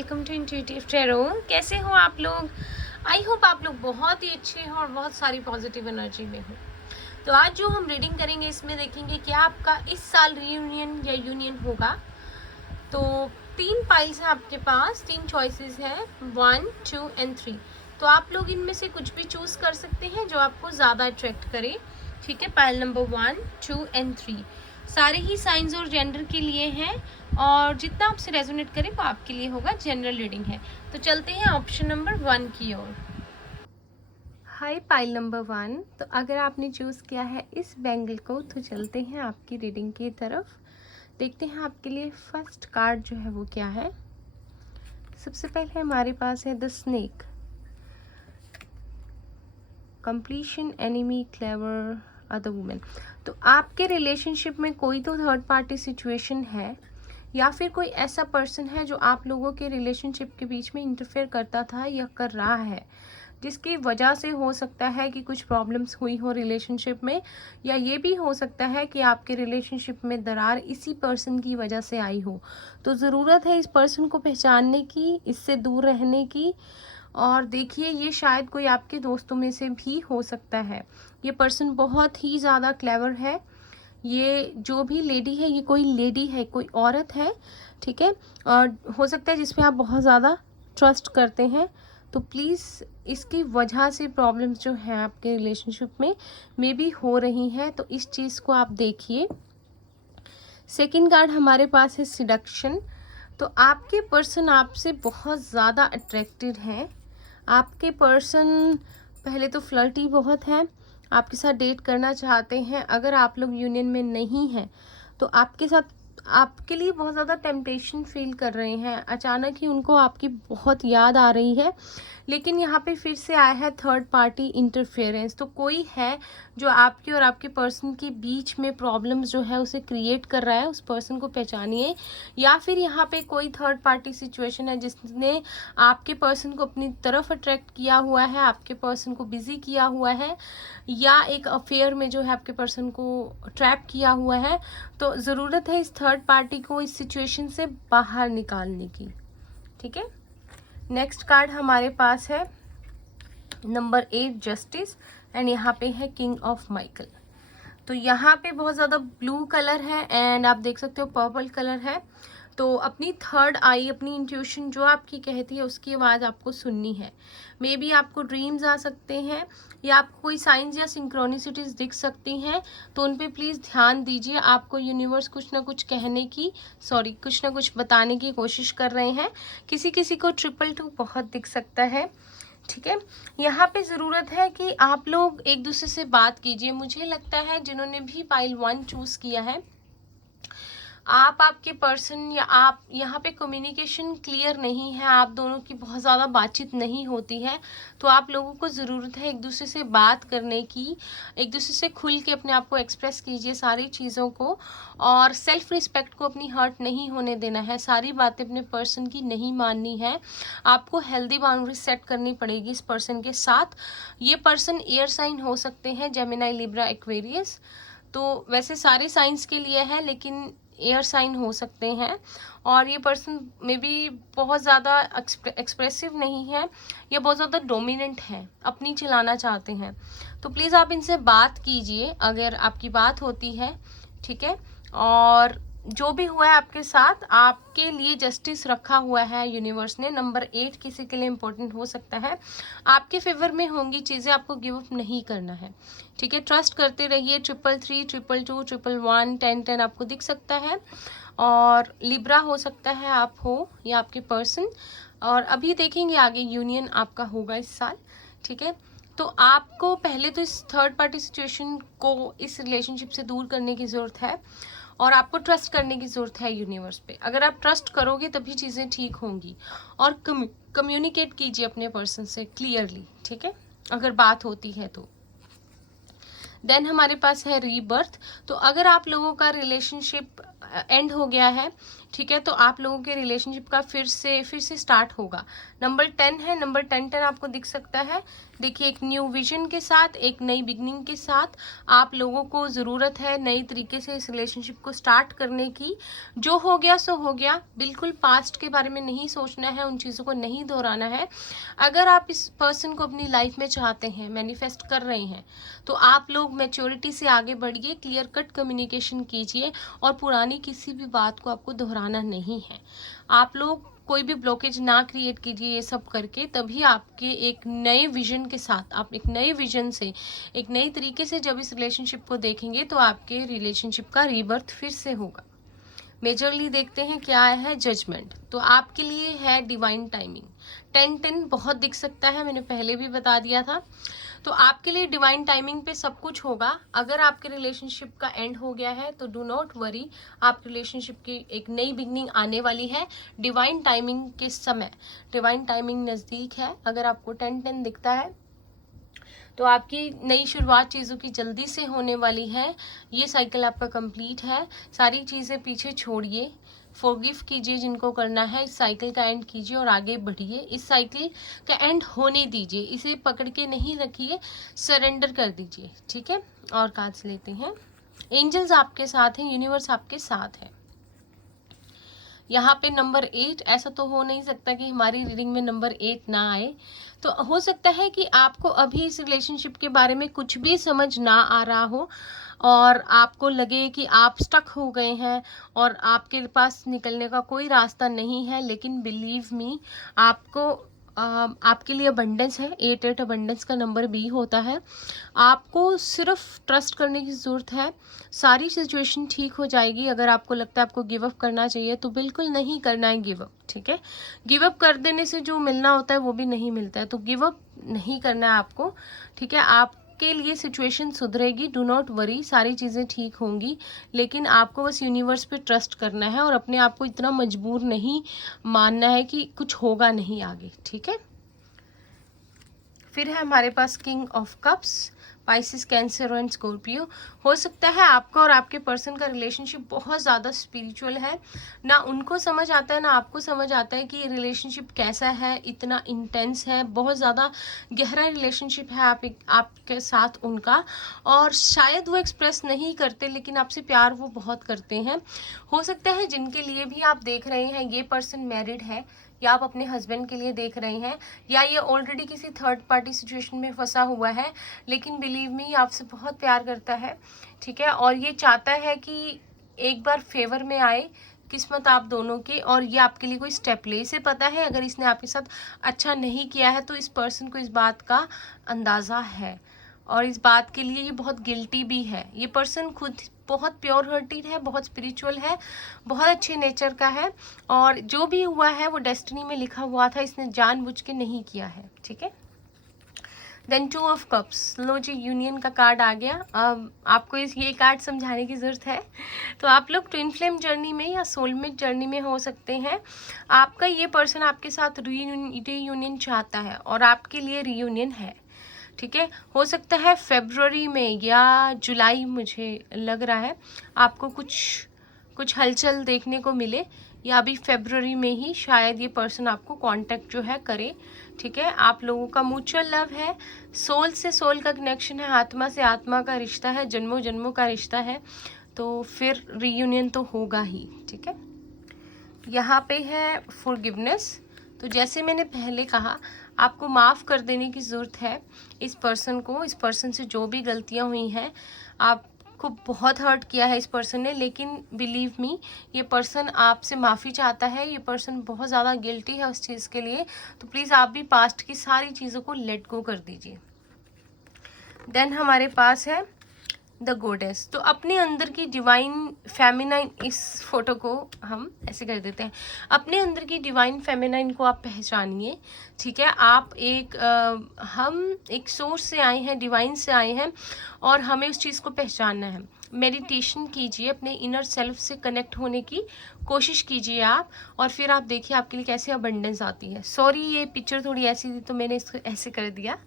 Welcome to intuitive tarot. कैसे हो आप लोग? आई होप आप लोग बहुत ही अच्छे हैं और बहुत सारी पॉजिटिव एनर्जी में हो। तो आज जो हम रीडिंग करेंगे इसमें देखेंगे क्या आपका इस साल रीयूनियन या यूनियन होगा। तो 3 पाइल्स हैं आपके पास, 3 चॉइसेस हैं, 1, 2 एंड 3। तो आप लोग इनमें से कुछ भी चूज कर सकते हैं जो आपको ज़्यादा अट्रैक्ट करे। ठीक है, पाइल नंबर 1, 2 एंड 3 सारे ही साइंस और जेंडर के लिए हैं और जितना आपसे रेजोनेट करे वो आपके लिए होगा। जनरल रीडिंग है। तो चलते हैं ऑप्शन नंबर 1 की ओर। हाय पाइल नंबर 1। तो अगर आपने चूज़ किया है इस बैंगल को तो चलते हैं आपकी रीडिंग की तरफ। देखते हैं आपके लिए फर्स्ट कार्ड जो है वो क्या है। सबसे पहले हमारे पास है the snake, completion, enemy, clever, other women. तो आपके रिलेशनशिप में कोई तो थर्ड पार्टी सिचुएशन है या फिर कोई ऐसा पर्सन है जो आप लोगों के रिलेशनशिप के बीच में इंटरफेयर करता था या कर रहा है, जिसकी वजह से हो सकता है कि कुछ प्रॉब्लम्स हुई हो रिलेशनशिप में, या ये भी हो सकता है कि आपके रिलेशनशिप में दरार इसी पर्सन की वजह से आई हो। तो ज़रूरत है इस पर्सन को पहचानने की, इससे दूर रहने की। और देखिए ये शायद कोई आपके दोस्तों में से भी हो सकता है। ये पर्सन बहुत ही ज़्यादा क्लेवर है। ये जो भी लेडी है ये कोई लेडी है, कोई औरत है, ठीक है। और हो सकता है जिसमें आप बहुत ज़्यादा ट्रस्ट करते हैं। तो प्लीज़ इसकी वजह से प्रॉब्लम्स जो हैं आपके रिलेशनशिप में मे बी हो रही हैं, तो इस चीज़ को आप देखिए। सेकंड कार्ड हमारे पास है सिडक्शन। तो आपके पर्सन आपसे बहुत ज़्यादा अट्रैक्टेड हैं। आपके पर्सन पहले तो फ्लर्टी बहुत है, आपके साथ डेट करना चाहते हैं। अगर आप लोग यूनियन में नहीं हैं तो आपके साथ आपके लिए बहुत ज़्यादा टेम्पटेशन फील कर रहे हैं। अचानक ही उनको आपकी बहुत याद आ रही है। लेकिन यहाँ पे फिर से आया है थर्ड पार्टी इंटरफेरेंस। तो कोई है जो आपके और आपके पर्सन के बीच में प्रॉब्लम्स जो है उसे क्रिएट कर रहा है, उस पर्सन को पहचानिए। या फिर यहाँ पे कोई थर्ड पार्टी सिचुएशन है जिसने आपके पर्सन को अपनी तरफ अट्रैक्ट किया हुआ है, आपके पर्सन को बिजी किया हुआ है, या एक अफेयर में जो है आपके पर्सन को ट्रैप किया हुआ है। तो ज़रूरत है इस थर्ड पार्टी को इस सिचुएशन से बाहर निकालने की। ठीक है, नेक्स्ट कार्ड हमारे पास है नंबर 8, जस्टिस, एंड यहाँ पे है किंग ऑफ माइकल। तो यहाँ पे बहुत ज़्यादा ब्लू कलर है एंड आप देख सकते हो पर्पल कलर है। तो अपनी थर्ड आई, अपनी इंट्यूशन जो आपकी कहती है उसकी आवाज़ आपको सुननी है। मे बी आपको ड्रीम्स आ सकते हैं या आपको कोई साइंस या सिंक्रोनिसिटीज दिख सकती हैं, तो उन पे प्लीज़ ध्यान दीजिए। आपको यूनिवर्स कुछ ना कुछ कहने की, कुछ ना कुछ बताने की कोशिश कर रहे हैं। किसी किसी को 222 बहुत दिख सकता है। ठीक है, यहाँ पे ज़रूरत है कि आप लोग एक दूसरे से बात कीजिए। मुझे लगता है जिन्होंने भी पाइल 1 चूज़ किया है, आपके पर्सन या आप यहाँ पे कम्युनिकेशन क्लियर नहीं है, आप दोनों की बहुत ज़्यादा बातचीत नहीं होती है। तो आप लोगों को ज़रूरत है एक दूसरे से बात करने की, एक दूसरे से खुल के अपने आप को एक्सप्रेस कीजिए सारी चीज़ों को। और सेल्फ रिस्पेक्ट को अपनी हर्ट नहीं होने देना है, सारी बातें अपने पर्सन की नहीं माननी है। आपको हेल्दी बाउंड्री सेट करनी पड़ेगी इस पर्सन के साथ। ये पर्सन एयर साइन हो सकते हैं, जेमिनाई, लिब्रा, एक्वेरियस। तो वैसे सारे साइंस के लिए है लेकिन एयर साइन हो सकते हैं। और ये पर्सन में भी बहुत ज़्यादा एक्सप्रेसिव नहीं है, ये बहुत ज़्यादा डोमिनेंट है, अपनी चलाना चाहते हैं। तो प्लीज़ आप इनसे बात कीजिए अगर आपकी बात होती है। ठीक है, और जो भी हुआ है आपके साथ, आपके लिए जस्टिस रखा हुआ है यूनिवर्स ने। नंबर 8 किसी के लिए इम्पोर्टेंट हो सकता है, आपके फेवर में होंगी चीज़ें, आपको गिव अप नहीं करना है। ठीक है, ट्रस्ट करते रहिए। 333, 222, 111, 1010 आपको दिख सकता है। और लिब्रा हो सकता है आप हो या आपके पर्सन। और अभी देखेंगे आगे यूनियन आपका होगा इस साल। ठीक है, तो आपको पहले तो इस थर्ड पार्टी सिचुएशन को, इस रिलेशनशिप से दूर करने की ज़रूरत है और आपको ट्रस्ट करने की ज़रूरत है यूनिवर्स पे। अगर आप ट्रस्ट करोगे तभी चीज़ें ठीक होंगी। और कम्युनिकेट कीजिए अपने पर्सन से क्लियरली। ठीक है, अगर बात होती है तो। देन हमारे पास है रीबर्थ। तो अगर आप लोगों का रिलेशनशिप एंड हो गया है ठीक है, तो आप लोगों के रिलेशनशिप का फिर से स्टार्ट होगा। नंबर 10 है, नंबर 10 आपको दिख सकता है। देखिए, एक न्यू विजन के साथ, एक नई बिगनिंग के साथ आप लोगों को ज़रूरत है नई तरीके से इस रिलेशनशिप को स्टार्ट करने की। जो हो गया सो हो गया, बिल्कुल पास्ट के बारे में नहीं सोचना है, उन चीज़ों को नहीं दोहराना है। अगर आप इस पर्सन को अपनी लाइफ में चाहते हैं, मैनिफेस्ट कर रहे हैं, तो आप लोग मैच्योरिटी से आगे बढ़िए, क्लियर कट कम्युनिकेशन कीजिए और पुरानी किसी भी बात को आपको दोहराना नहीं है। आप लोग कोई भी ब्लॉकेज ना क्रिएट कीजिए ये सब करके, तभी आपके एक नए विजन के साथ, आप एक नए विजन से, एक नई तरीके से जब इस रिलेशनशिप को देखेंगे तो आपके रिलेशनशिप का रीबर्थ फिर से होगा। मेजरली देखते हैं क्या है, जजमेंट। तो आपके लिए है डिवाइन टाइमिंग। 10-10 बहुत दिख सकता है, मैंने पहले भी बता दिया था। तो आपके लिए डिवाइन टाइमिंग पे सब कुछ होगा। अगर आपके रिलेशनशिप का एंड हो गया है तो डू नॉट वरी, आप रिलेशनशिप की एक नई बिगनिंग आने वाली है डिवाइन टाइमिंग के समय। डिवाइन टाइमिंग नज़दीक है। अगर आपको 10-10 दिखता है तो आपकी नई शुरुआत चीज़ों की जल्दी से होने वाली है। ये साइकिल आपका कंप्लीट है। सारी चीज़ें पीछे छोड़िए, फॉरगिव कीजिए जिनको करना है, इस साइकिल का एंड कीजिए और आगे बढ़िए। इस साइकिल का एंड होने दीजिए, इसे पकड़ के नहीं रखिए, सरेंडर कर दीजिए। ठीक है, और कार्ड्स लेते हैं। एंजल्स आपके साथ हैं, यूनिवर्स आपके साथ है। यहाँ पे नंबर 8, ऐसा तो हो नहीं सकता कि हमारी रीडिंग में नंबर 8 ना आए। तो हो सकता है कि आपको अभी इस रिलेशनशिप के बारे में कुछ भी समझ ना आ रहा हो और आपको लगे कि आप स्टक हो गए हैं और आपके पास निकलने का कोई रास्ता नहीं है। लेकिन बिलीव मी, आपको आपके लिए अबंडेंस है। 8-8 अबंडेंस का नंबर भी होता है। आपको सिर्फ ट्रस्ट करने की ज़रूरत है, सारी सिचुएशन ठीक हो जाएगी। अगर आपको लगता है आपको गिव अप करना चाहिए तो बिल्कुल नहीं करना है गिव अप। ठीक है, गिव अप कर देने से जो मिलना होता है वो भी नहीं मिलता है, तो गिव अप नहीं करना है आपको। ठीक है, आपके लिए सिचुएशन सुधरेगी, डू नॉट वरी, सारी चीज़ें ठीक होंगी। लेकिन आपको बस यूनिवर्स पे ट्रस्ट करना है और अपने आप को इतना मजबूर नहीं मानना है कि कुछ होगा नहीं आगे। ठीक है, फिर है हमारे पास king of cups, Pisces, Cancer and Scorpio. हो सकता है आपका और आपके पर्सन का रिलेशनशिप बहुत ज़्यादा स्पिरिचुअल है, ना उनको समझ आता है ना आपको समझ आता है कि ये रिलेशनशिप कैसा है, इतना इंटेंस है, बहुत ज़्यादा गहरा रिलेशनशिप है आपके साथ उनका। और शायद वो एक्सप्रेस नहीं करते, लेकिन आपसे प्यार वो बहुत करते हैं। हो सकता है जिनके लिए भी आप देख रहे हैं ये पर्सन मैरिड है, या आप अपने हस्बैंड के लिए देख रहे हैं, या ये ऑलरेडी किसी थर्ड पार्टी सिचुएशन में फंसा हुआ है, लेकिन बिलीव मी आपसे बहुत प्यार करता है। ठीक है, और ये चाहता है कि एक बार फेवर में आए किस्मत आप दोनों की, और ये आपके लिए कोई स्टेप ले। इसे पता है अगर इसने आपके साथ अच्छा नहीं किया है तो इस पर्सन को इस बात का अंदाज़ा है, और इस बात के लिए ये बहुत गिल्टी भी है। ये पर्सन खुद बहुत प्योर हार्टेड है, बहुत स्पिरिचुअल है, बहुत अच्छे नेचर का है, और जो भी हुआ है वो डेस्टिनी में लिखा हुआ था, इसने जानबूझ के नहीं किया है। ठीक है, देन 2 ऑफ कप्स, लो जी, यूनियन का कार्ड आ गया। अब आपको ये कार्ड समझाने की ज़रूरत है। तो आप लोग ट्विन फ्लेम जर्नी में या सोलमेट जर्नी में हो सकते हैं। आपका ये पर्सन आपके साथ रीयूनियन चाहता है और आपके लिए रीयूनियन है। ठीक है, हो सकता है फरवरी में या जुलाई, मुझे लग रहा है आपको कुछ हलचल देखने को मिले, या अभी फरवरी में ही शायद ये पर्सन आपको कांटेक्ट जो है करे। ठीक है, आप लोगों का म्यूचुअल लव है, सोल से सोल का कनेक्शन है, आत्मा से आत्मा का रिश्ता है, जन्मों जन्मों का रिश्ता है, तो फिर रीयूनियन तो होगा ही। ठीक है, यहाँ पे है फॉरगिवनेस। तो जैसे मैंने पहले कहा, आपको माफ़ कर देने की ज़रूरत है इस पर्सन को। इस पर्सन से जो भी गलतियाँ हुई हैं, आपको बहुत हर्ट किया है इस पर्सन ने, लेकिन बिलीव मी ये पर्सन आपसे माफ़ी चाहता है। ये पर्सन बहुत ज़्यादा गिल्टी है उस चीज़ के लिए, तो प्लीज़ आप भी पास्ट की सारी चीज़ों को लेट गो कर दीजिए। देन हमारे पास है द गॉडेस। तो अपने अंदर की डिवाइन फेमिनाइन, इस फोटो को हम ऐसे कर देते हैं, अपने अंदर की डिवाइन फेमिनाइन को आप पहचानिए। ठीक है, आप हम एक सोर्स से आए हैं, डिवाइन से आए हैं, और हमें उस चीज़ को पहचानना है। मेडिटेशन कीजिए, अपने इनर सेल्फ से कनेक्ट होने की कोशिश कीजिए आप, और फिर आप देखिए आपके लिए कैसे अबंडेंस आती है। सॉरी, ये पिक्चर थोड़ी ऐसी थी तो मैंने इसको ऐसे कर दिया,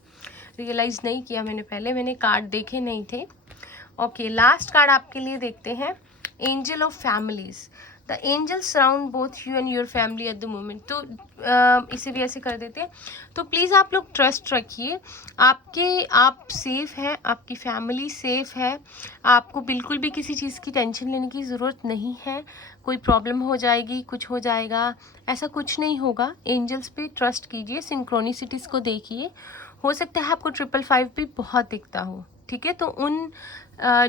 रियलाइज़ नहीं किया मैंने कार्ड देखे नहीं थे। ओके, लास्ट कार्ड आपके लिए देखते हैं, angel of families. The angels surround both you and your family at the moment. तो इसे भी ऐसे कर देते हैं। तो प्लीज़ आप लोग ट्रस्ट रखिए, आप सेफ़ हैं, आपकी फैमिली सेफ़ है, आपको बिल्कुल भी किसी चीज़ की टेंशन लेने की ज़रूरत नहीं है। कोई प्रॉब्लम हो जाएगी, कुछ हो जाएगा, ऐसा कुछ नहीं होगा। एंजल्स पे ट्रस्ट कीजिए, सिंक्रोनिसिटीज़ को देखिए। हो सकता है आपको 555 भी बहुत दिखता हो, ठीक है। तो उन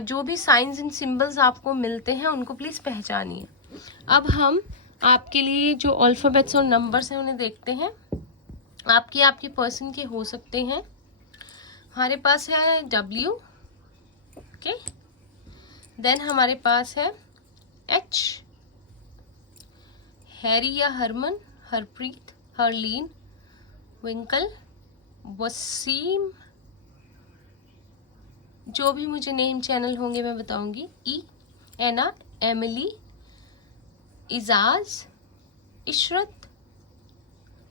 जो भी साइंस एंड सिंबल्स आपको मिलते हैं उनको प्लीज़ पहचानिए। अब हम आपके लिए जो अल्फ़ाबेट्स और नंबर्स हैं उन्हें देखते हैं। आपके पर्सन के हो सकते हैं। हमारे पास है W, ओके। देन हमारे पास है H, हैरी या हरमन, हरप्रीत, हरलीन, विंकल, वसीम, जो भी मुझे नेम चैनल होंगे मैं बताऊंगी। ई, एना, एमिली, इजाज, इशरत,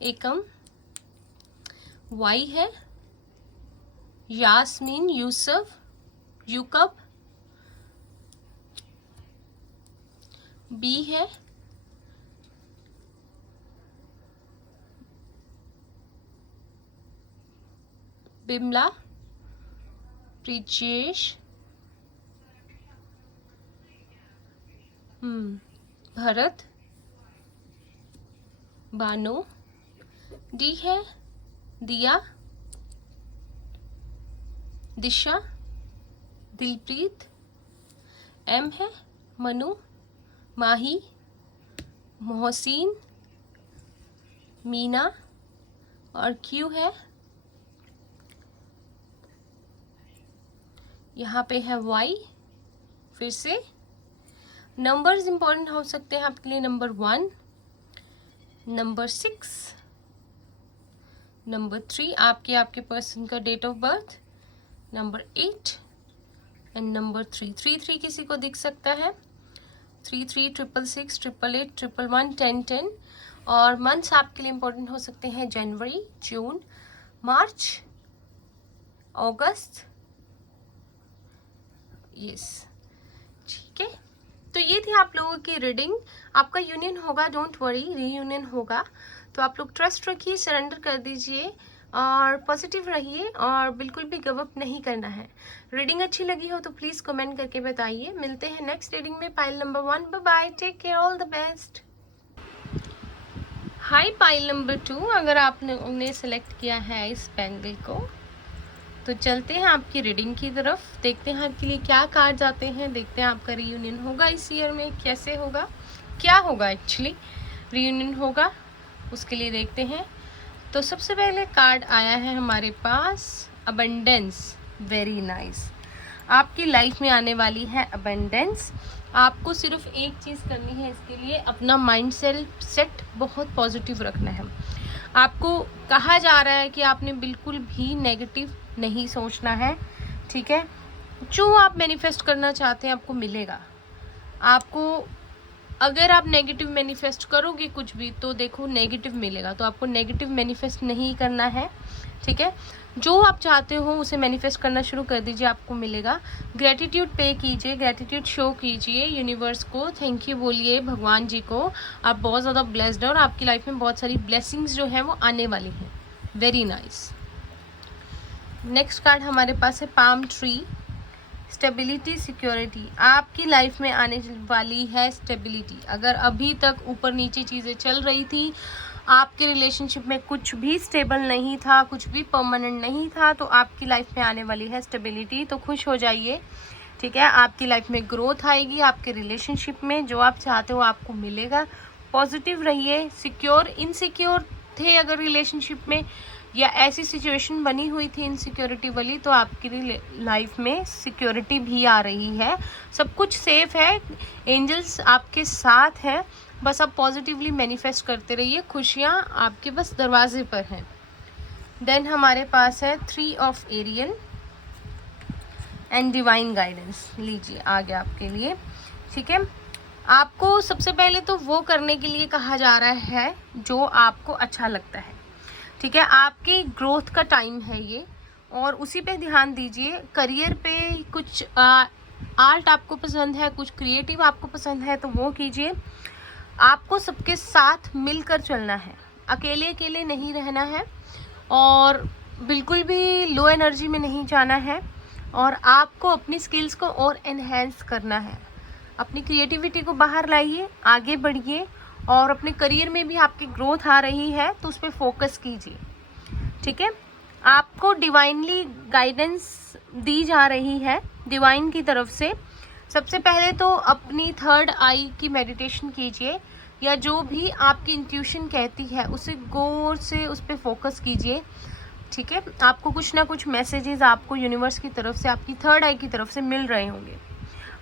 एकम, वाई है यास्मीन, यूसुफ, यूकब, बी है बिमला, प्रिजेश, भरत, बानो, डी है दिया, दिशा, दिलप्रीत, एम है मनु, माही, मोहसिन, मीना, और क्यू है यहाँ पे है वाई। फिर से नंबर्स इंपॉर्टेंट हो सकते हैं आपके लिए। नंबर 1, नंबर 6, नंबर 3, आपके पर्सन का date of birth, number 8 and number 3। 3 किसी को दिख सकता है। 3 666 888 111 10 10। और मंथ्स आपके लिए इंपॉर्टेंट हो सकते हैं जनवरी, जून, मार्च, अगस्त, यस, ठीक है। तो ये थी आप लोगों की रीडिंग। आपका यूनियन होगा, डोंट वरी, रीयूनियन होगा। तो आप लोग ट्रस्ट रखिए, सरेंडर कर दीजिए और पॉजिटिव रहिए और बिल्कुल भी गिव अप नहीं करना है। रीडिंग अच्छी लगी हो तो प्लीज़ कमेंट करके बताइए। मिलते हैं नेक्स्ट रीडिंग में, pile number 1। Bye bye, take care, all the best. Hi pile number 2, अगर आपने उन्हें सेलेक्ट किया है इस बैंगल को तो चलते हैं आपकी रीडिंग की तरफ। देखते हैं आपके लिए क्या कार्ड्स आते हैं। देखते हैं आपका रीयूनियन होगा इस ईयर में, कैसे होगा, क्या होगा एक्चुअली रीयूनियन होगा, उसके लिए देखते हैं। तो सबसे पहले कार्ड आया है हमारे पास अबंडेंस। Very nice. आपकी लाइफ में आने वाली है अबंडेंस। आपको सिर्फ एक चीज़ करनी है इसके लिए, अपना माइंड सेट बहुत पॉजिटिव रखना है। आपको कहा जा रहा है कि आपने बिल्कुल भी नेगेटिव नहीं सोचना है, ठीक है। जो आप मैनिफेस्ट करना चाहते हैं आपको मिलेगा। आपको अगर आप नेगेटिव मैनिफेस्ट करोगे कुछ भी तो देखो नेगेटिव मिलेगा। तो आपको नेगेटिव मैनिफेस्ट नहीं करना है, ठीक है। जो आप चाहते हो उसे मैनिफेस्ट करना शुरू कर दीजिए, आपको मिलेगा। ग्रेटिट्यूड पे कीजिए, ग्रेटिट्यूड शो कीजिए यूनिवर्स को, थैंक यू बोलिए भगवान जी को। आप बहुत ज़्यादा ब्लेस्ड हैं और आपकी लाइफ में बहुत सारी ब्लेसिंग्स जो हैं वो आने वाली हैं। Very nice. नेक्स्ट कार्ड हमारे पास है पाम ट्री। Stability, security. आपकी लाइफ में आने वाली है स्टेबिलिटी। अगर अभी तक ऊपर नीचे चीज़ें चल रही थी, आपके रिलेशनशिप में कुछ भी स्टेबल नहीं था, कुछ भी परमानेंट नहीं था, तो आपकी लाइफ में आने वाली है स्टेबिलिटी। तो खुश हो जाइए, ठीक है। आपकी लाइफ में ग्रोथ आएगी, आपके रिलेशनशिप में जो आप चाहते हो आपको मिलेगा। पॉजिटिव रहिए। सिक्योर, इनसिक्योर थे अगर रिलेशनशिप में या ऐसी सिचुएशन बनी हुई थी इनसिक्योरिटी वाली, तो आपकी लाइफ में सिक्योरिटी भी आ रही है। सब कुछ सेफ है, एंजल्स आपके साथ हैं। बस आप पॉजिटिवली मैनिफेस्ट करते रहिए, खुशियाँ आपके बस दरवाजे पर हैं। देन हमारे पास है 3 of Ariel and divine guidance. लीजिए आ गया आपके लिए, ठीक है। आपको सबसे पहले तो वो करने के लिए कहा जा रहा है जो आपको अच्छा लगता है, ठीक है। आपकी ग्रोथ का टाइम है ये और उसी पे ध्यान दीजिए। करियर पे कुछ आर्ट आपको पसंद है, कुछ क्रिएटिव आपको पसंद है तो वो कीजिए। आपको सबके साथ मिलकर चलना है, अकेले अकेले नहीं रहना है और बिल्कुल भी लो एनर्जी में नहीं जाना है। और आपको अपनी स्किल्स को और एनहेंस करना है, अपनी क्रिएटिविटी को बाहर लाइए, आगे बढ़िए और अपने करियर में भी आपकी ग्रोथ आ रही है तो उस पर फोकस कीजिए। ठीक है, आपको डिवाइनली गाइडेंस दी जा रही है डिवाइन की तरफ से। सबसे पहले तो अपनी थर्ड आई की मेडिटेशन कीजिए, या जो भी आपकी इंट्यूशन कहती है उसे गौर से उस पर फोकस कीजिए। ठीक है, आपको कुछ ना कुछ मैसेजेस आपको यूनिवर्स की तरफ से, आपकी थर्ड आई की तरफ से मिल रहे होंगे।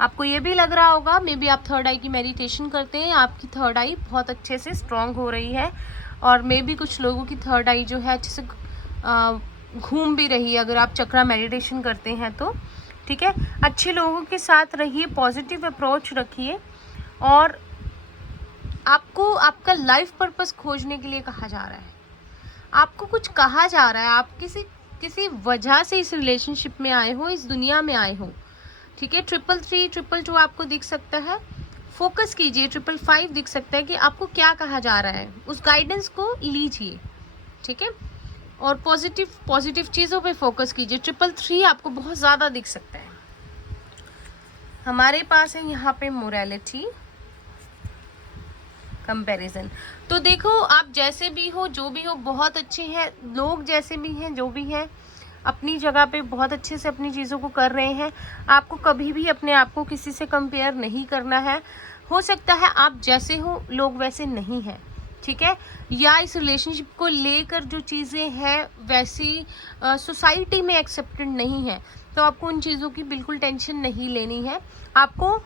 आपको ये भी लग रहा होगा मे बी आप थर्ड आई की मेडिटेशन करते हैं, आपकी थर्ड आई बहुत अच्छे से स्ट्रांग हो रही है और मे बी कुछ लोगों की थर्ड आई जो है अच्छे से घूम भी रही है अगर आप चक्रा मेडिटेशन करते हैं तो। ठीक है, अच्छे लोगों के साथ रहिए, पॉजिटिव अप्रोच रखिए और आपको आपका लाइफ पर्पस खोजने के लिए कहा जा रहा है, आपको कुछ कहा जा रहा है, आप किसी वजह से इस रिलेशनशिप में आए हो, इस दुनिया में आए हो। ठीक है, 333 222 आपको दिख सकता है, फोकस कीजिए। 555 दिख सकता है कि आपको क्या कहा जा रहा है, उस गाइडेंस को लीजिए। ठीक है, और पॉजिटिव चीज़ों पे फोकस कीजिए। 333 आपको बहुत ज़्यादा दिख सकता है। हमारे पास है यहाँ पे मोरालिटी, कंपैरिजन। तो देखो, आप जैसे भी हो, जो भी हो, बहुत अच्छे हैं लोग, जैसे भी हैं, जो भी हैं, अपनी जगह पे बहुत अच्छे से अपनी चीज़ों को कर रहे हैं। आपको कभी भी अपने आप को किसी से कंपेयर नहीं करना है। हो सकता है आप जैसे हो लोग वैसे नहीं हैं, ठीक है, या इस रिलेशनशिप को लेकर जो चीज़ें हैं वैसी सोसाइटी में एक्सेप्टेड नहीं है, तो आपको उन चीज़ों की बिल्कुल टेंशन नहीं लेनी है। आपको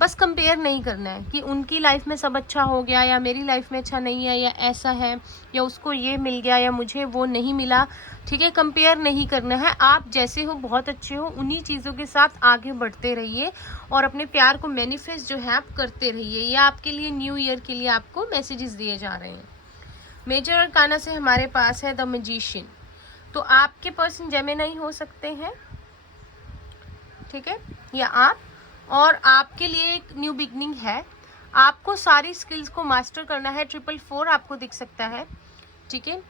बस कंपेयर नहीं करना है कि उनकी लाइफ में सब अच्छा हो गया या मेरी लाइफ में अच्छा नहीं है, या ऐसा है, या उसको ये मिल गया या मुझे वो नहीं मिला। ठीक है, कंपेयर नहीं करना है। आप जैसे हो, बहुत अच्छे हो, उन्हीं चीज़ों के साथ आगे बढ़ते रहिए और अपने प्यार को मैनिफेस्ट जो है आप करते रहिए। ये आपके लिए न्यू ईयर के लिए आपको मैसेजेस दिए जा रहे हैं। मेजर अरकाना से हमारे पास है द मैजिशियन। तो आपके पर्सन जेमिनी हो सकते हैं, ठीक है, या आप, और आपके लिए एक न्यू बिगनिंग है। आपको सारी स्किल्स को मास्टर करना है। 444 आपको दिख सकता है। ठीक है,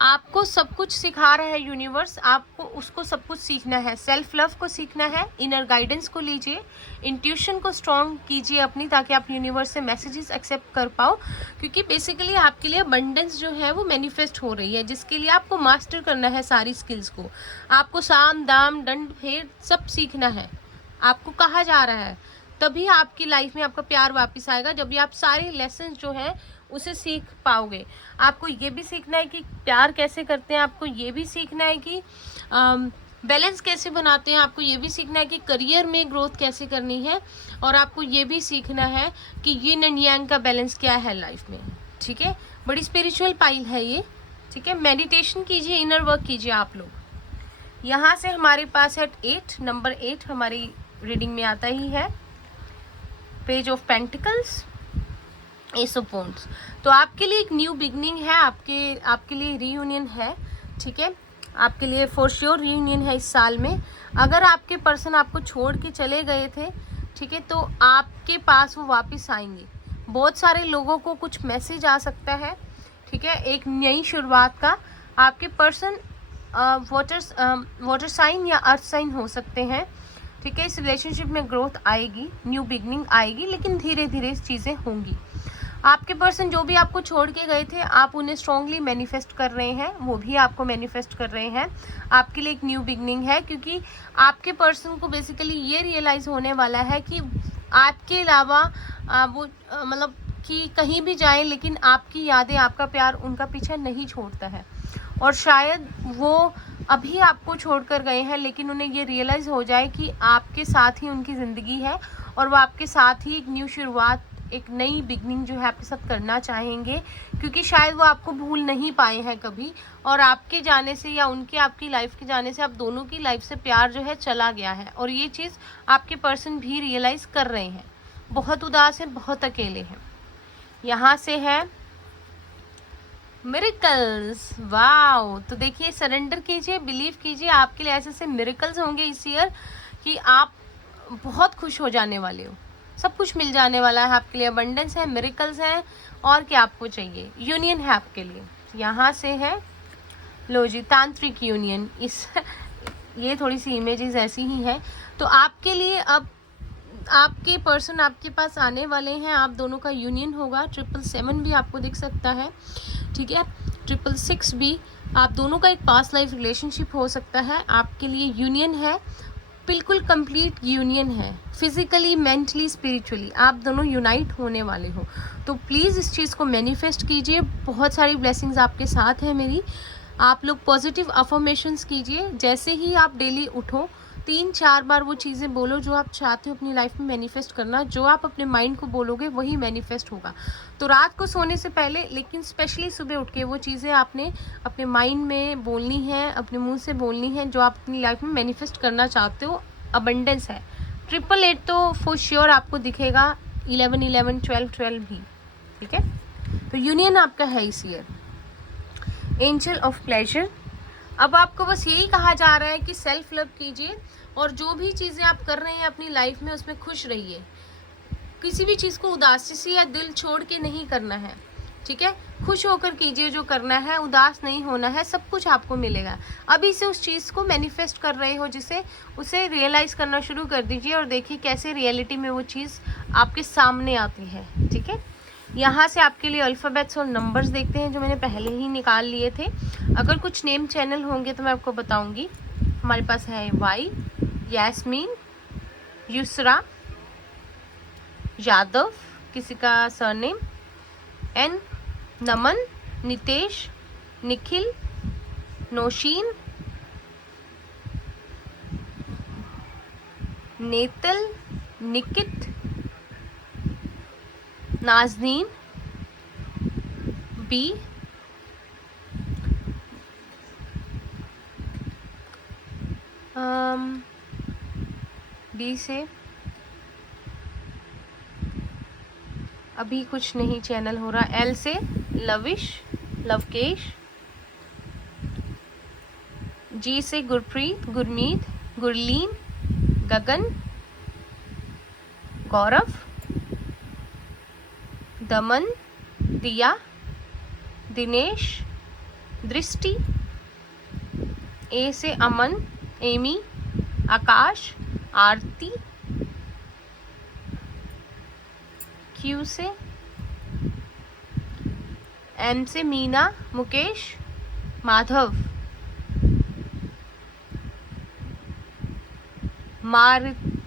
आपको सब कुछ सिखा रहा है यूनिवर्स, आपको उसको सब कुछ सीखना है। सेल्फ लव को सीखना है, इनर गाइडेंस को लीजिए, इंट्यूशन को स्ट्रॉन्ग कीजिए अपनी, ताकि आप यूनिवर्स से मैसेजेस एक्सेप्ट कर पाओ। क्योंकि बेसिकली आपके लिए अबंडेंस जो है वो मैनिफेस्ट हो रही है, जिसके लिए आपको मास्टर करना है सारी स्किल्स को। आपको साम दाम दंड भेद सब सीखना है, आपको कहा जा रहा है। तभी आपकी लाइफ में आपका प्यार वापस आएगा, जब भी आप सारे लेसन जो हैं उसे सीख पाओगे। आपको ये भी सीखना है कि प्यार कैसे करते हैं, आपको ये भी सीखना है कि बैलेंस कैसे बनाते हैं, आपको ये भी सीखना है कि करियर में ग्रोथ कैसे करनी है, और आपको ये भी सीखना है कि यिन एंड यांग का बैलेंस क्या है लाइफ में। ठीक है, बड़ी स्पिरिचुअल पाइल है ये। ठीक है, मेडिटेशन कीजिए, इनर वर्क कीजिए आप लोग। यहाँ से हमारे पास है 8, नंबर 8 हमारी रीडिंग में आता ही है। Page of pentacles, S of wands. तो आपके लिए एक न्यू बिगनिंग है, आपके लिए रीयूनियन है। ठीक है, आपके लिए फॉर श्योर रीयूनियन है इस साल में। अगर आपके पर्सन आपको छोड़ के चले गए थे, ठीक है, तो आपके पास वो वापस आएंगे। बहुत सारे लोगों को कुछ मैसेज आ सकता है, ठीक है, एक नई शुरुआत का। आपके पर्सन वाटर साइन या अर्थ साइन हो सकते हैं। ठीक है, इस रिलेशनशिप में ग्रोथ आएगी, न्यू बिगनिंग आएगी, लेकिन धीरे धीरे चीज़ें होंगी। आपके पर्सन जो भी आपको छोड़ के गए थे, आप उन्हें स्ट्रांगली मैनिफेस्ट कर रहे हैं, वो भी आपको मैनिफेस्ट कर रहे हैं। आपके लिए एक न्यू बिगनिंग है, क्योंकि आपके पर्सन को बेसिकली ये रियलाइज़ होने वाला है कि आपके अलावा वो मतलब कि कहीं भी जाएं, लेकिन आपकी यादें, आपका प्यार उनका पीछा नहीं छोड़ता है। और शायद वो अभी आपको छोड़कर गए हैं, लेकिन उन्हें ये रियलाइज़ हो जाए कि आपके साथ ही उनकी ज़िंदगी है, और वो आपके साथ ही एक न्यू शुरुआत, एक नई बिगनिंग जो है आपके साथ करना चाहेंगे। क्योंकि शायद वो आपको भूल नहीं पाए हैं कभी, और आपके जाने से या उनके आपकी लाइफ के जाने से आप दोनों की लाइफ से प्यार जो है चला गया है, और ये चीज़ आपके पर्सन भी रियलाइज़ कर रहे हैं। बहुत उदास हैं, बहुत अकेले हैं। यहाँ से है मिरेकल्स। वाओ, तो देखिए, सरेंडर कीजिए, बिलीव कीजिए, आपके लिए ऐसे ऐसे मिरेकल्स होंगे इस ईयर कि आप बहुत खुश हो जाने वाले हो। सब कुछ मिल जाने वाला है आपके लिए। अबंडेंस है, मिरेकल्स हैं, और क्या आपको चाहिए? यूनियन है आपके लिए। यहाँ से है लो जी, तांत्रिक यूनियन। इस ये थोड़ी सी इमेजेस ऐसी ही हैं। तो आपके लिए अब आपके पर्सन आपके पास आने वाले हैं, आप दोनों का यूनियन होगा। 777 भी आपको दिख सकता है, ठीक है। 666 भी, आप दोनों का एक पास्ट लाइफ रिलेशनशिप हो सकता है। आपके लिए यूनियन है, बिल्कुल कंप्लीट यूनियन है, फिजिकली, मेंटली, स्पिरिचुअली आप दोनों यूनाइट होने वाले हो। तो प्लीज़ इस चीज़ को मैनिफेस्ट कीजिए। बहुत सारी ब्लेसिंग्स आपके साथ है मेरी। आप लोग पॉजिटिव अफर्मेशंस कीजिए। जैसे ही आप डेली उठो 3-4 बार वो चीज़ें बोलो जो आप चाहते हो अपनी लाइफ में मैनिफेस्ट करना। जो आप अपने माइंड को बोलोगे वही मैनिफेस्ट होगा। तो रात को सोने से पहले, लेकिन स्पेशली सुबह उठ के वो चीज़ें आपने अपने माइंड में बोलनी है, अपने मुंह से बोलनी है जो आप अपनी लाइफ में मैनिफेस्ट करना चाहते हो। अबंडेंस है। 888 तो फॉर श्योर आपको दिखेगा, 11-11, 12-12 भी, ठीक है। तो यूनियन आपका है इस ईयर। Angel of pleasure. अब आपको बस यही कहा जा रहा है कि सेल्फ लव कीजिए और जो भी चीज़ें आप कर रहे हैं अपनी लाइफ में उसमें खुश रहिए। किसी भी चीज़ को उदासी से या दिल छोड़ के नहीं करना है, ठीक है। खुश होकर कीजिए जो करना है, उदास नहीं होना है, सब कुछ आपको मिलेगा। अभी से उस चीज़ को मैनिफेस्ट कर रहे हो जिसे, उसे रियलाइज़ करना शुरू कर दीजिए और देखिए कैसे रियलिटी में वो चीज़ आपके सामने आती है, ठीक है। यहाँ से आपके लिए अल्फ़ाबेट्स और नंबर्स देखते हैं जो मैंने पहले ही निकाल लिए थे। अगर कुछ नेम चैनल होंगे तो मैं आपको बताऊंगी। हमारे पास है वाई, यास्मीन, युसरा, यादव, किसी का सरनेम, एन, नमन, नितेश, निखिल, नौशीन, नेतल, निकित, नाजनीन, बी, बी से अभी कुछ नहीं चैनल हो रहा। एल से लविश, लवकेश, जी से गुरप्रीत, गुरमीत, गुरलीन, गगन, गौरव, दमन, दिया, दिनेश, दृष्टि, ए से अमन, एमी, आकाश, आरती, क्यू से एम से मीना, मुकेश, माधव,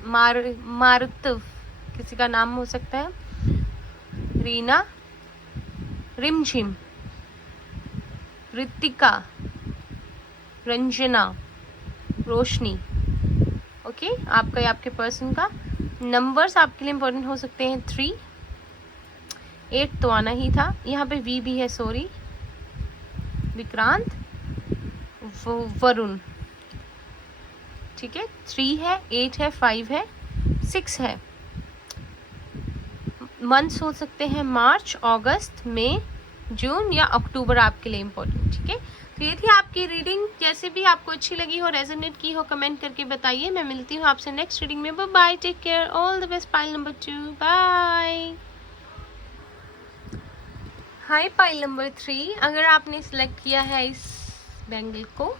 मारुतव किसी का नाम हो सकता है, रीना, रिमझिम, ऋतिका, रंजना, रोशनी। ओके, आपका या आपके पर्सन का नंबर्स आपके लिए इम्पोर्टेंट हो सकते हैं। 3, 8 तो आना ही था। यहाँ पे वी भी है, सॉरी, विक्रांत, वरुण, ठीक है। 3 है, 8 है, 5 है, 6 है। मंथ्स हो सकते हैं मार्च, अगस्त, मई, जून या अक्टूबर आपके लिए इम्पोर्टेंट, ठीक है। तो ये थी आपकी रीडिंग। जैसे भी आपको अच्छी लगी हो, रेजोनेट की हो, कमेंट करके बताइए। मैं मिलती हूँ आपसे नेक्स्ट रीडिंग में। Bye bye, take care, all the best. Pile number 2, bye. Hi pile number 3, अगर आपने सिलेक्ट किया है इस बैंगल को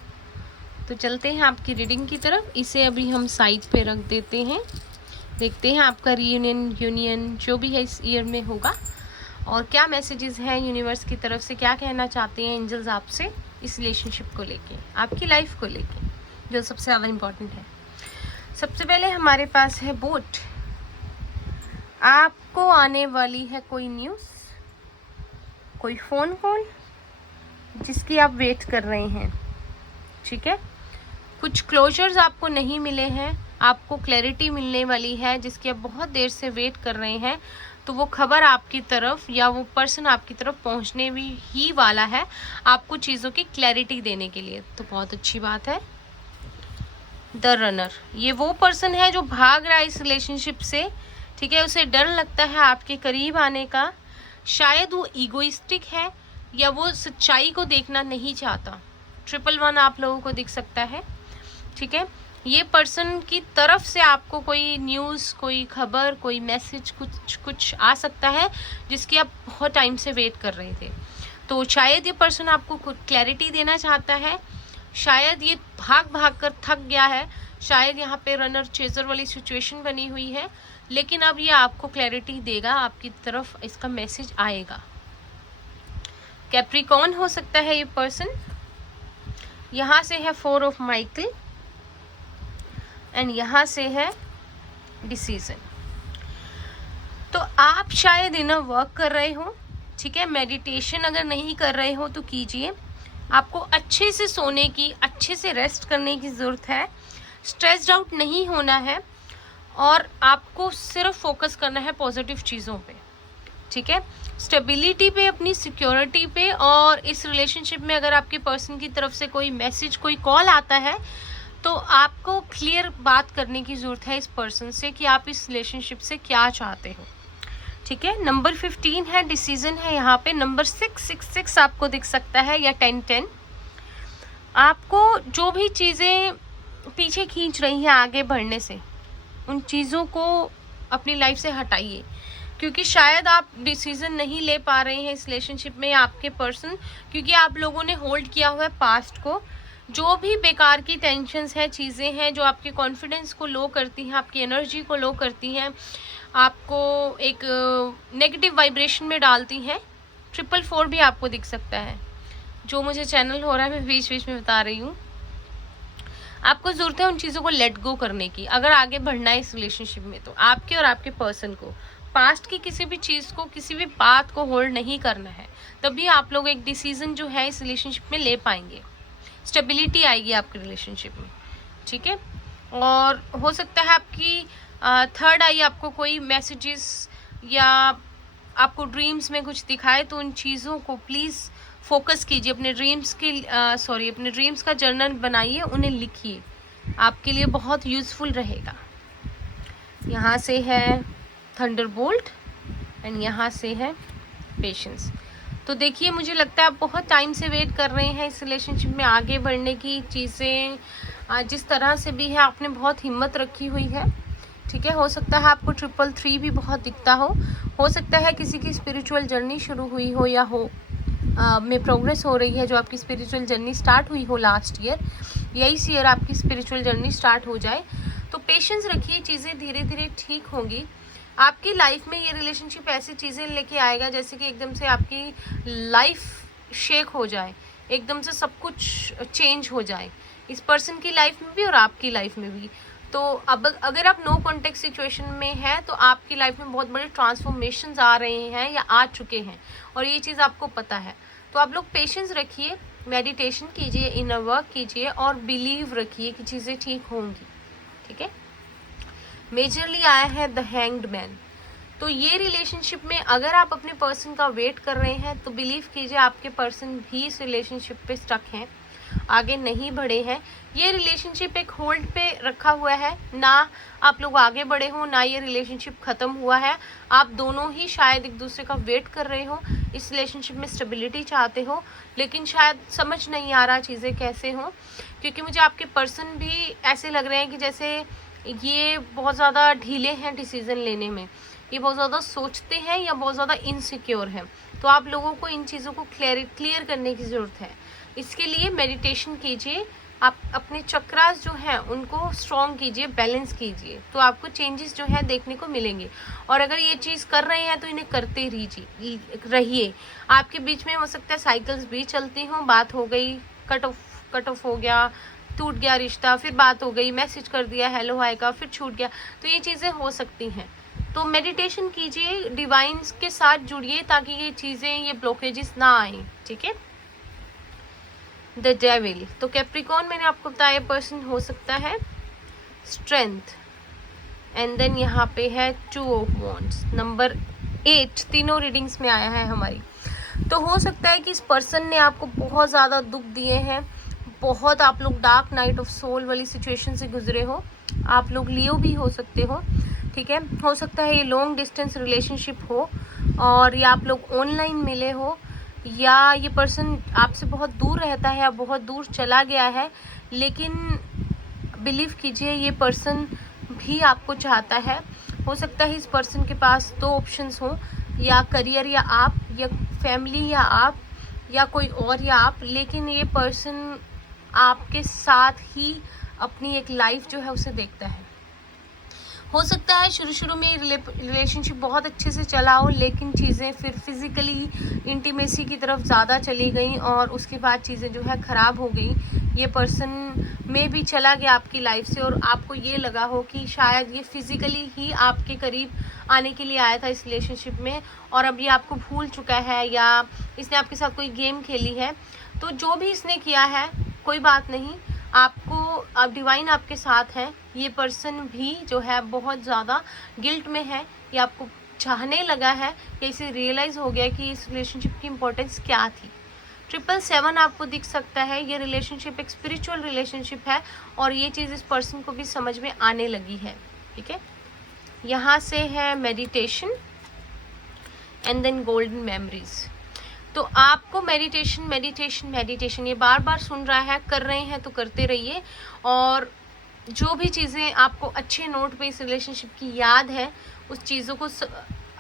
तो चलते हैं आपकी रीडिंग की तरफ। इसे अभी हम साइड पे रख देते हैं। देखते हैं आपका रीयूनियन, यूनियन जो भी है इस ईयर में होगा और क्या मैसेजेस हैं यूनिवर्स की तरफ से, क्या कहना चाहते हैं एंजल्स आपसे इस रिलेशनशिप को लेके, आपकी लाइफ को लेके, जो सबसे ज़्यादा इम्पोर्टेंट है। सबसे पहले हमारे पास है बोट। आपको आने वाली है कोई न्यूज़, कोई फ़ोन कॉल जिसकी आप वेट कर रहे हैं, ठीक है। कुछ क्लोजर्स आपको नहीं मिले हैं, आपको क्लैरिटी मिलने वाली है जिसकी आप बहुत देर से वेट कर रहे हैं। तो वो खबर आपकी तरफ या वो पर्सन आपकी तरफ पहुंचने भी ही वाला है आपको चीज़ों की क्लैरिटी देने के लिए। तो बहुत अच्छी बात है। द रनर, ये वो पर्सन है जो भाग रहा है इस रिलेशनशिप से, ठीक है। उसे डर लगता है आपके करीब आने का। शायद वो ईगोइस्टिक है या वो सच्चाई को देखना नहीं चाहता। 111 आप लोगों को दिख सकता है, ठीक है। ये पर्सन की तरफ से आपको कोई न्यूज़, कोई खबर, कोई मैसेज, कुछ आ सकता है जिसकी आप बहुत टाइम से वेट कर रहे थे। तो शायद ये पर्सन आपको क्लैरिटी देना चाहता है, शायद ये भाग भाग कर थक गया है, शायद यहाँ पे रनर चेजर वाली सिचुएशन बनी हुई है, लेकिन अब ये आपको क्लैरिटी देगा, आपकी तरफ इसका मैसेज आएगा। कैप्रिकॉर्न हो सकता है ये पर्सन। यहाँ से है 4 ऑफ माइकल एंड यहाँ से है डिसीजन। तो आप शायद इनर वर्क कर रहे हो, ठीक है। मेडिटेशन अगर नहीं कर रहे हो तो कीजिए। आपको अच्छे से सोने की, अच्छे से रेस्ट करने की ज़रूरत है। स्ट्रेस्ड आउट नहीं होना है और आपको सिर्फ फोकस करना है पॉजिटिव चीज़ों पे, ठीक है। स्टेबिलिटी पे, अपनी सिक्योरिटी पे। और इस रिलेशनशिप में अगर आपके पर्सन की तरफ से कोई मैसेज, कोई कॉल आता है तो आपको क्लियर बात करने की ज़रूरत है इस पर्सन से कि आप इस रिलेशनशिप से क्या चाहते हो, ठीक है। नंबर 15 है, डिसीजन है यहाँ पे। नंबर 666 आपको दिख सकता है या 1010। आपको जो भी चीज़ें पीछे खींच रही हैं आगे बढ़ने से, उन चीज़ों को अपनी लाइफ से हटाइए, क्योंकि शायद आप डिसीजन नहीं ले पा रहे हैं इस रिलेशनशिप में, आपके पर्सन, क्योंकि आप लोगों ने होल्ड किया हुआ है पास्ट को। जो भी बेकार की टेंशन्स हैं, चीज़ें हैं जो आपके कॉन्फिडेंस को लो करती हैं, आपकी एनर्जी को लो करती हैं, आपको एक नेगेटिव वाइब्रेशन में डालती हैं। 444 भी आपको दिख सकता है। जो मुझे चैनल हो रहा है मैं बीच बीच में बता रही हूँ। आपको ज़रूरत है उन चीज़ों को लेट गो करने की अगर आगे बढ़ना है इस रिलेशनशिप में। तो आपके और आपके पर्सन को पास्ट की किसी भी चीज़ को, किसी भी बात को होल्ड नहीं करना है, तभी आप लोग एक डिसीजन जो है इस रिलेशनशिप में ले पाएंगे। स्टेबिलिटी आएगी आपके रिलेशनशिप में, ठीक है। और हो सकता है आपकी थर्ड आई आपको कोई मैसेजेस या आपको ड्रीम्स में कुछ दिखाए, तो उन चीज़ों को प्लीज़ फोकस कीजिए। अपने ड्रीम्स का जर्नल बनाइए, उन्हें लिखिए, आपके लिए बहुत यूज़फुल रहेगा। यहाँ से है थंडरबोल्ट एंड यहाँ से है पेशेंस। तो देखिए, मुझे लगता है आप बहुत टाइम से वेट कर रहे हैं इस रिलेशनशिप में आगे बढ़ने की। चीज़ें जिस तरह से भी है, आपने बहुत हिम्मत रखी हुई है, ठीक है। हो सकता है आपको 333 भी बहुत दिखता हो सकता है किसी की स्पिरिचुअल जर्नी शुरू हुई हो या में प्रोग्रेस हो रही है। जो आपकी स्पिरिचुअल जर्नी स्टार्ट हुई हो लास्ट ईयर, या इस ईयर आपकी स्पिरिचुअल जर्नी स्टार्ट हो जाए, तो पेशेंस रखिए, चीज़ें धीरे धीरे ठीक होंगी। आपकी लाइफ में ये रिलेशनशिप ऐसी चीज़ें लेके आएगा जैसे कि एकदम से आपकी लाइफ शेक हो जाए, एकदम से सब कुछ चेंज हो जाए, इस पर्सन की लाइफ में भी और आपकी लाइफ में भी। तो अब अगर आप नो कॉन्टेक्ट सिचुएशन में हैं तो आपकी लाइफ में बहुत बड़े ट्रांसफॉर्मेशंस आ रहे हैं या आ चुके हैं, और ये चीज़ आपको पता है। तो आप लोग पेशेंस रखिए, मेडिटेशन कीजिए, इनर वर्क कीजिए और बिलीव रखिए कि चीज़ें ठीक होंगी, ठीक है। मेजरली आया है द हैंग्ड मैन। तो ये रिलेशनशिप में अगर आप अपने पर्सन का वेट कर रहे हैं तो बिलीव कीजिए आपके पर्सन भी इस रिलेशनशिप पे स्टक हैं, आगे नहीं बढ़े हैं। ये रिलेशनशिप एक होल्ड पे रखा हुआ है, ना आप लोग आगे बढ़े हो, ना ये रिलेशनशिप ख़त्म हुआ है। आप दोनों ही शायद एक दूसरे का वेट कर रहे हो, इस रिलेशनशिप में स्टेबिलिटी चाहते हो, लेकिन शायद समझ नहीं आ रहा चीज़ें कैसे हो, क्योंकि मुझे आपके पर्सन भी ऐसे लग रहे हैं कि जैसे ये बहुत ज़्यादा ढीले हैं डिसीज़न लेने में, ये बहुत ज़्यादा सोचते हैं या बहुत ज़्यादा इनसिक्योर हैं। तो आप लोगों को इन चीज़ों को क्लियर करने की ज़रूरत है। इसके लिए मेडिटेशन कीजिए, आप अपने चक्रास जो हैं उनको स्ट्रॉन्ग कीजिए, बैलेंस कीजिए, तो आपको चेंजेस जो है देखने को मिलेंगे। और अगर ये चीज़ कर रहे हैं तो इन्हें करते रहिए। आपके बीच में हो सकता है साइकिल्स भी चलती हों, बात हो गई, कट ऑफ हो गया, टूट गया रिश्ता, फिर बात हो गई, मैसेज कर दिया हेलो हाय का, फिर छूट गया, तो ये चीज़ें हो सकती हैं। तो मेडिटेशन कीजिए, डिवाइन्स के साथ जुड़िए ताकि ये चीज़ें, ये ब्लॉकेजेस ना आए, ठीक है। द डेविल, तो कैप्रिकॉर्न मैंने आपको बताया पर्सन हो सकता है स्ट्रेंथ, एंड देन यहाँ पे है 2 ऑफ वॉन्ड्स, नंबर 8 तीनों रीडिंग्स में आया है हमारी। तो हो सकता है कि इस पर्सन ने आपको बहुत ज़्यादा दुख दिए हैं, बहुत आप लोग डार्क नाइट ऑफ सोल वाली सिचुएशन से गुजरे हो, आप लोग लियो भी हो सकते हो, ठीक है। हो सकता है ये लॉन्ग डिस्टेंस रिलेशनशिप हो और या आप लोग ऑनलाइन मिले हो, या ये पर्सन आपसे बहुत दूर रहता है या बहुत दूर चला गया है, लेकिन बिलीव कीजिए ये पर्सन भी आपको चाहता है। हो सकता है इस पर्सन के पास दो ऑप्शंस हो, या करियर या आप, या फैमिली या आप, या कोई और या आप, लेकिन ये पर्सन आपके साथ ही अपनी एक लाइफ जो है उसे देखता है। हो सकता है शुरू शुरू में रिलेशनशिप बहुत अच्छे से चला हो, लेकिन चीज़ें फिर फिज़िकली इंटीमेसी की तरफ ज़्यादा चली गई और उसके बाद चीज़ें जो है ख़राब हो गई। ये पर्सन में भी चला गया आपकी लाइफ से और आपको ये लगा हो कि शायद ये फिज़िकली ही आपके करीब आने के लिए आया था इस रिलेशनशिप में, और अब ये आपको भूल चुका है या इसने आपके साथ कोई गेम खेली है। तो जो भी इसने किया है कोई बात नहीं, आपको अब डिवाइन आपके साथ है। ये पर्सन भी जो है बहुत ज़्यादा गिल्ट में है, ये आपको चाहने लगा है या इसे रियलाइज़ हो गया कि इस रिलेशनशिप की इम्पोर्टेंस क्या थी। 777 आपको दिख सकता है। ये रिलेशनशिप एक स्पिरिचुअल रिलेशनशिप है और ये चीज़ इस पर्सन को भी समझ में आने लगी है। ठीक है, यहाँ से है meditation and then golden memories. तो आपको मेडिटेशन ये बार बार सुन रहा है, कर रहे हैं तो करते रहिए, और जो भी चीज़ें आपको अच्छे नोट पे इस रिलेशनशिप की याद है उस चीज़ों को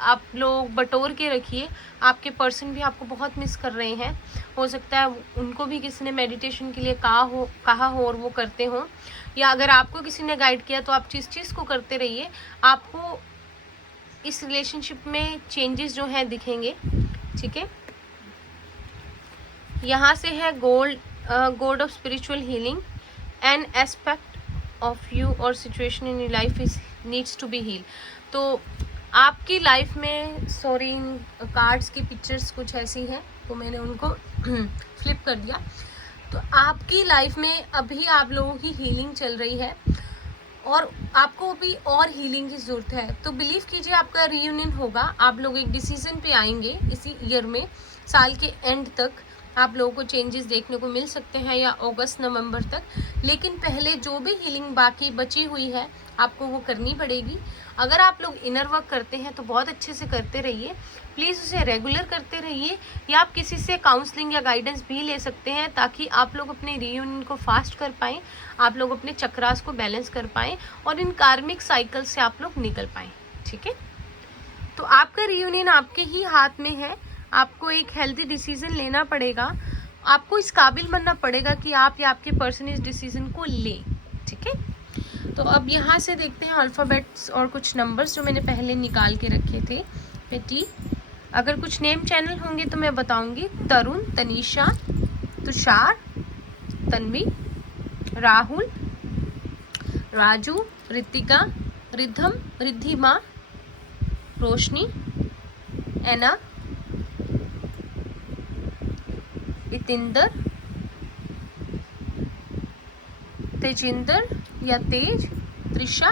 आप लोग बटोर के रखिए। आपके पर्सन भी आपको बहुत मिस कर रहे हैं। हो सकता है उनको भी किसी ने मेडिटेशन के लिए कहा हो और वो करते हो, या अगर आपको किसी ने गाइड किया तो आप जिस चीज़ को करते रहिए, आपको इस रिलेशनशिप में चेंजेस जो हैं दिखेंगे। ठीक है, यहाँ से है god of spiritual healing. An aspect of you or situation in your life is needs to be heal. तो आपकी लाइफ में, सॉरी इन कार्ड्स की पिक्चर्स कुछ ऐसी हैं तो मैंने उनको फ्लिप कर दिया। तो आपकी लाइफ में अभी आप लोगों की हीलिंग चल रही है और आपको अभी और हीलिंग की ज़रूरत है। तो बिलीव कीजिए आपका रीयूनियन होगा, आप लोग एक डिसीजन पे आएंगे इसी ईयर में, साल के एंड तक आप लोगों को चेंजेस देखने को मिल सकते हैं, या अगस्त नवंबर तक। लेकिन पहले जो भी हीलिंग बाकी बची हुई है आपको वो करनी पड़ेगी। अगर आप लोग इनर वर्क करते हैं तो बहुत अच्छे से करते रहिए, प्लीज़ उसे रेगुलर करते रहिए, या आप किसी से काउंसलिंग या गाइडेंस भी ले सकते हैं ताकि आप लोग अपने रीयूनियन को फास्ट कर पाएँ, आप लोग अपने चक्रास को बैलेंस कर पाएँ और इन कार्मिक साइकिल से आप लोग निकल पाएँ। ठीक है, तो आपका रीयूनियन आपके ही हाथ में है। आपको एक हेल्दी डिसीजन लेना पड़ेगा, आपको इस काबिल बनना पड़ेगा कि आप या आपके पर्सन इस डिसीजन को लें। ठीक है, तो अब यहाँ से देखते हैं अल्फ़ाबेट्स और कुछ नंबर्स जो मैंने पहले निकाल के रखे थे। बेटी, अगर कुछ नेम चैनल होंगे तो मैं बताऊंगी। तरुण, तनीषा, तुषार, तन्वी, राहुल, राजू, रितिका, रिद्धम, रिद्धिमा, रोशनी, एना, इतिंदर, तेजिंदर या तेज, त्रिशा,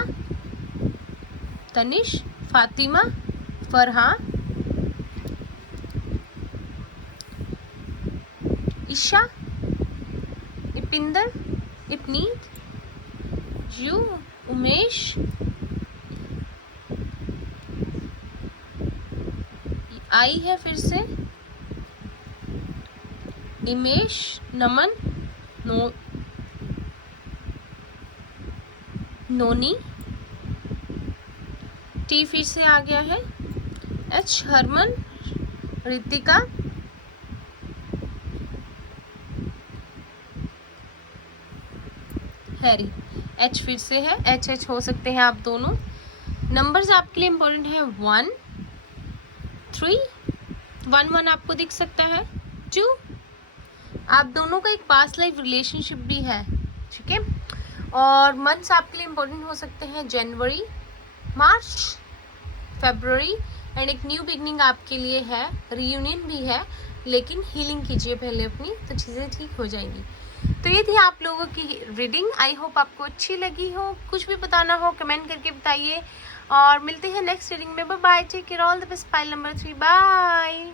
तनिश, फातिमा, फरहान, ईशा, इपिंदर, इपनीत, जू, उमेश, आई है फिर से, इमेश, नमन, नोनी, टी फिर से आ गया है, H, Harman, Ritika, Harry, H फिर से है, एच हो सकते हैं आप दोनों। नंबर्स आपके लिए इम्पोर्टेंट है 1, 3, 1 आपको दिख सकता है, 2, आप दोनों का एक पास्ट लाइफ रिलेशनशिप भी है। ठीक है, और मंथ्स आपके लिए इम्पोर्टेंट हो सकते हैं जनवरी, मार्च, फरवरी, एंड एक न्यू बिगनिंग आपके लिए है, रीयूनियन भी है, लेकिन हीलिंग कीजिए पहले अपनी, तो चीज़ें ठीक हो जाएंगी। तो ये थी आप लोगों की रीडिंग। आई होप आपको अच्छी लगी हो। कुछ भी बताना हो कमेंट करके बताइए, और मिलते हैं नेक्स्ट रीडिंग में। Bye bye, take care, all the best. Pile number 3, bye.